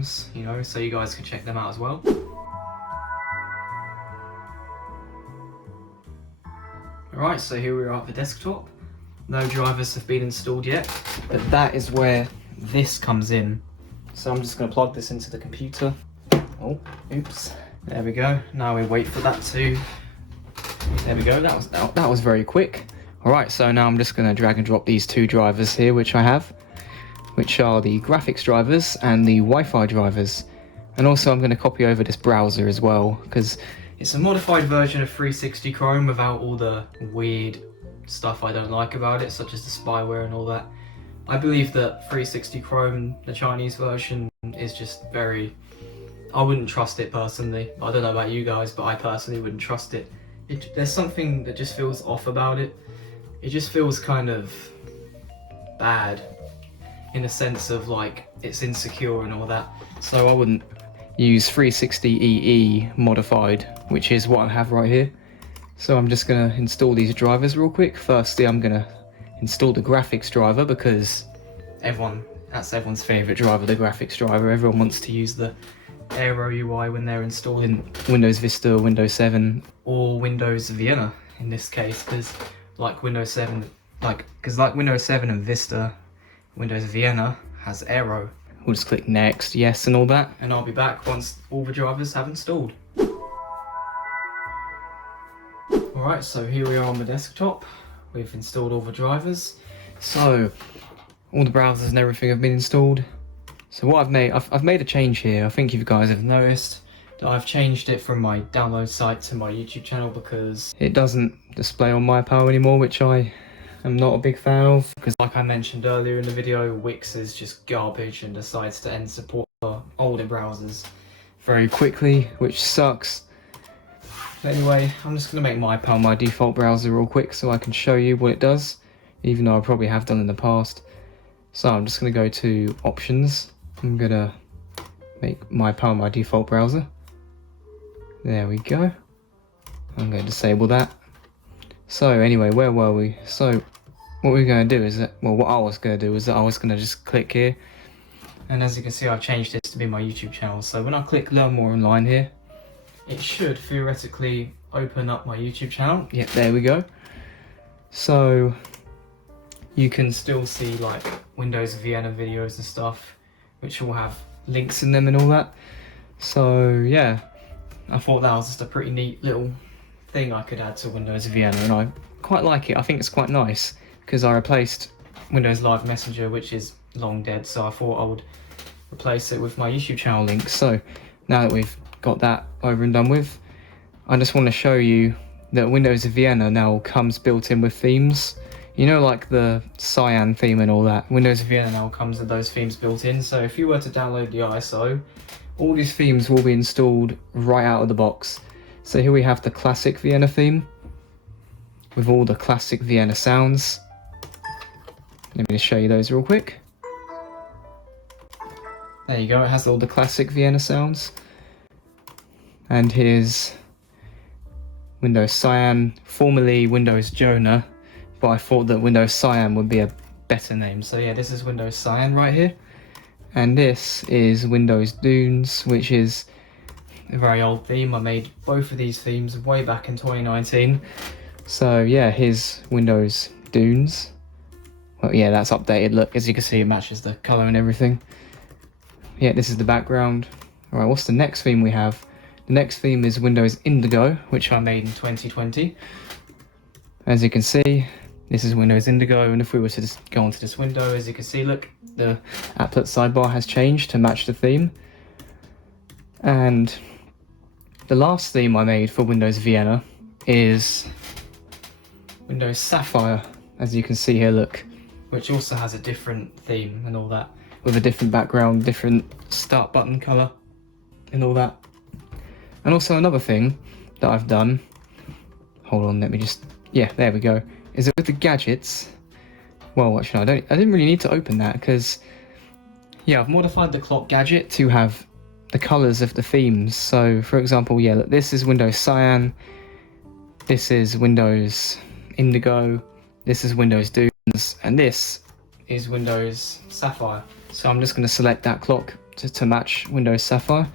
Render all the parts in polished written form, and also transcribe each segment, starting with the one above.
themes, you know, so you guys can check them out as well. Alright, so here we are at the desktop. No drivers have been installed yet, but that is where this comes in. So I'm just going to plug this into the computer. Oh, oops. There we go. Now we wait for that to... There we go, that was very quick. Alright, so now I'm just going to drag and drop these two drivers here, which I have, which are the graphics drivers and the Wi-Fi drivers. And also I'm going to copy over this browser as well, because it's a modified version of 360 Chrome without all the weird stuff I don't like about it, such as the spyware and all that. I believe that 360 Chrome, the Chinese version, is just very... I wouldn't trust it personally. I don't know about you guys, but I personally wouldn't trust it. There's something that just feels off about it. It just feels kind of bad in a sense of like it's insecure and all that. So I wouldn't use 360EE modified, which is what I have right here. So I'm just going to install these drivers real quick. Firstly, I'm going to install the graphics driver because that's everyone's favourite driver, the graphics driver. Everyone wants to use the Aero UI when they're installing Windows Vista, Windows 7 or Windows Vienna in this case, because like Windows 7 and Vista, Windows Vienna has Aero. We'll just click next, yes and all that, and I'll be back once all the drivers have installed. Alright, so here we are on the desktop. We've installed all the drivers. So all the browsers and everything have been installed. So what I've made a change here. I think you guys have noticed that I've changed it from my download site to my YouTube channel because it doesn't display on MyPal anymore, which I am not a big fan of. Because like I mentioned earlier in the video, Wix is just garbage and decides to end support for older browsers very quickly, which sucks. But anyway, I'm just going to make MyPal my default browser real quick so I can show you what it does, even though I probably have done in the past. So I'm just going to go to Options. I'm going to make MyPal my default browser. There we go. I'm going to disable that. So anyway, where were we? So what we're going to do is that, well, what I was going to do is that I was going to just click here. And as you can see, I've changed this to be my YouTube channel. So when I click Learn More Online here, it should theoretically open up my YouTube channel. Yep, there we go. So you can still see like Windows Vienna videos and stuff, which will have links in them and all that. So yeah, I thought that was just a pretty neat little thing I could add to Windows Vienna, and I quite like it. I think it's quite nice because I replaced Windows Live Messenger, which is long dead, so I thought I would replace it with my YouTube channel link. So now that we've got that over and done with, I just want to show you that Windows Vienna now comes built in with themes. You know, like the Cyan theme and all that. Windows Vienna now comes with those themes built in. So if you were to download the ISO, all these themes will be installed right out of the box. So here we have the classic Vienna theme with all the classic Vienna sounds. Let me just show you those real quick. There you go, it has all the classic Vienna sounds. And here's Windows Cyan, formerly Windows Jonah, but I thought that Windows Cyan would be a better name. So yeah, this is Windows Cyan right here. And this is Windows Dunes, which is a very old theme. I made both of these themes way back in 2019. So yeah, here's Windows Dunes. Well, yeah, that's updated. Look, as you can see, it matches the color and everything. Yeah, this is the background. All right, what's the next theme we have? The next theme is Windows Indigo, which I made in 2020. As you can see, this is Windows Indigo, and if we were to just go onto this window, as you can see, look, the applet sidebar has changed to match the theme. And the last theme I made for Windows Vienna is Windows Sapphire, as you can see here, look, which also has a different theme and all that, with a different background, different start button color and all that. And also another thing that I've done, hold on, let me just, yeah, there we go, is that with the gadgets, well, actually, I didn't really need to open that because, yeah, I've modified the clock gadget to have the colors of the themes. So, for example, yeah, look, this is Windows Cyan, this is Windows Indigo, this is Windows Dunes, and this is Windows Sapphire. So I'm just going to select that clock to match Windows Sapphire.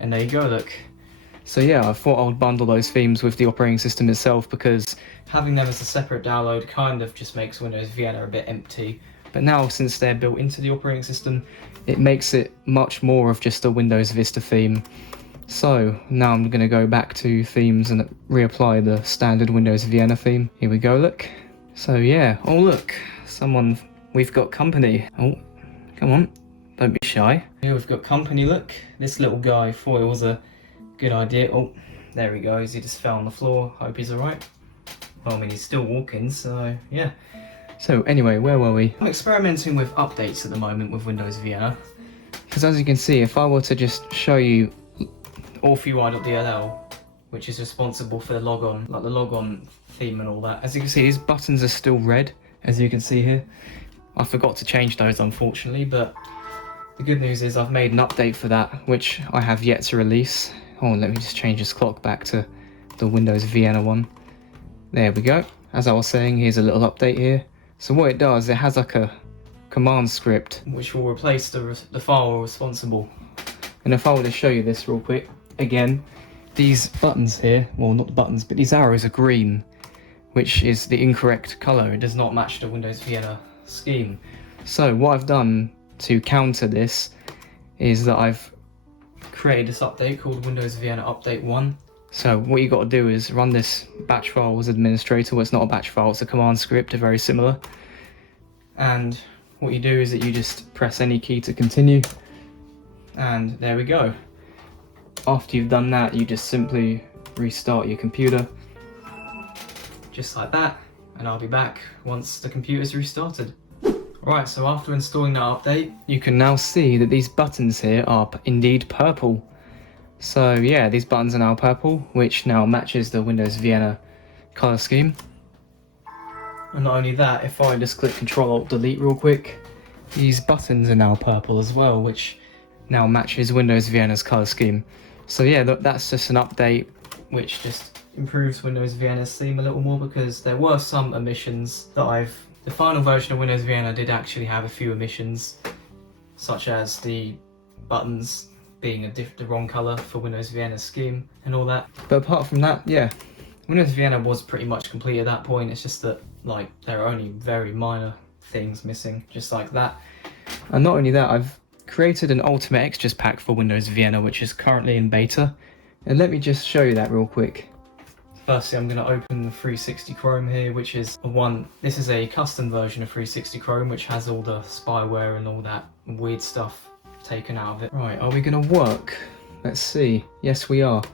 And there you go, look. So yeah, I thought I would bundle those themes with the operating system itself, because having them as a separate download kind of just makes Windows Vienna a bit empty. But now, since they're built into the operating system, it makes it much more of just a Windows Vista theme. So now I'm going to go back to themes and reapply the standard Windows Vienna theme. Here we go, look. So yeah, oh look, we've got company. Oh, come on, don't be shy. Here we've got company, look. This little guy thought it was a good idea. Oh, there he goes, he just fell on the floor. Hope he's alright. Well, I mean, he's still walking, so yeah. So anyway, where were we? I'm experimenting with updates at the moment with Windows Vienna. Because as you can see, if I were to just show you AuthUI.dll, which is responsible for the logon, like the logon theme and all that. As you can see, these buttons are still red, as you can see here. I forgot to change those, unfortunately, but the good news is I've made an update for that, which I have yet to release. Oh, let me just change this clock back to the Windows Vienna one. There we go. As I was saying, here's a little update here. So what it does, it has like a command script which will replace the file responsible. And if I were to show you this real quick, again, these buttons here, well, not the buttons, but these arrows are green, which is the incorrect color. It does not match the Windows Vienna scheme. So what I've done to counter this is that I've created this update called Windows Vienna Update 1. So what you got to do is run this batch file as administrator. Well, it's not a batch file, it's a command script, they're very similar. And what you do is that you just press any key to continue, and there we go. After you've done that, you just simply restart your computer, just like that, and I'll be back once the computer's restarted. Right, so after installing that update, you can now see that these buttons here are indeed purple. So yeah, these buttons are now purple, which now matches the Windows Vienna color scheme. And not only that, if I just click Ctrl-Alt-Delete real quick, these buttons are now purple as well, which now matches Windows Vienna's color scheme. So yeah, that's just an update which just improves Windows Vienna's theme a little more, because there were some omissions that the final version of Windows Vienna did actually have a few omissions, such as the buttons being the wrong color for Windows Vienna's scheme and all that. But apart from that, yeah, Windows Vienna was pretty much complete at that point. It's just that, like, there are only very minor things missing, just like that. And not only that, I've created an Ultimate Extras pack for Windows Vienna, which is currently in beta. And let me just show you that real quick. Firstly, I'm going to open the 360 Chrome here, which is this is a custom version of 360 Chrome, which has all the spyware and all that weird stuff taken out of it. Right, are we going to work? Let's see. Yes, we are.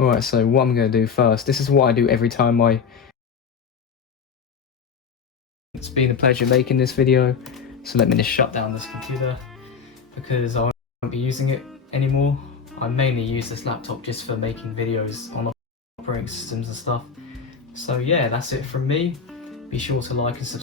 Alright, so what I'm going to do first, this is what I do every time It's been a pleasure making this video, so let me just shut down this computer, because I won't be using it anymore. I mainly use this laptop just for making videos on operating systems and stuff. So yeah, that's it from me. Be sure to like and subscribe.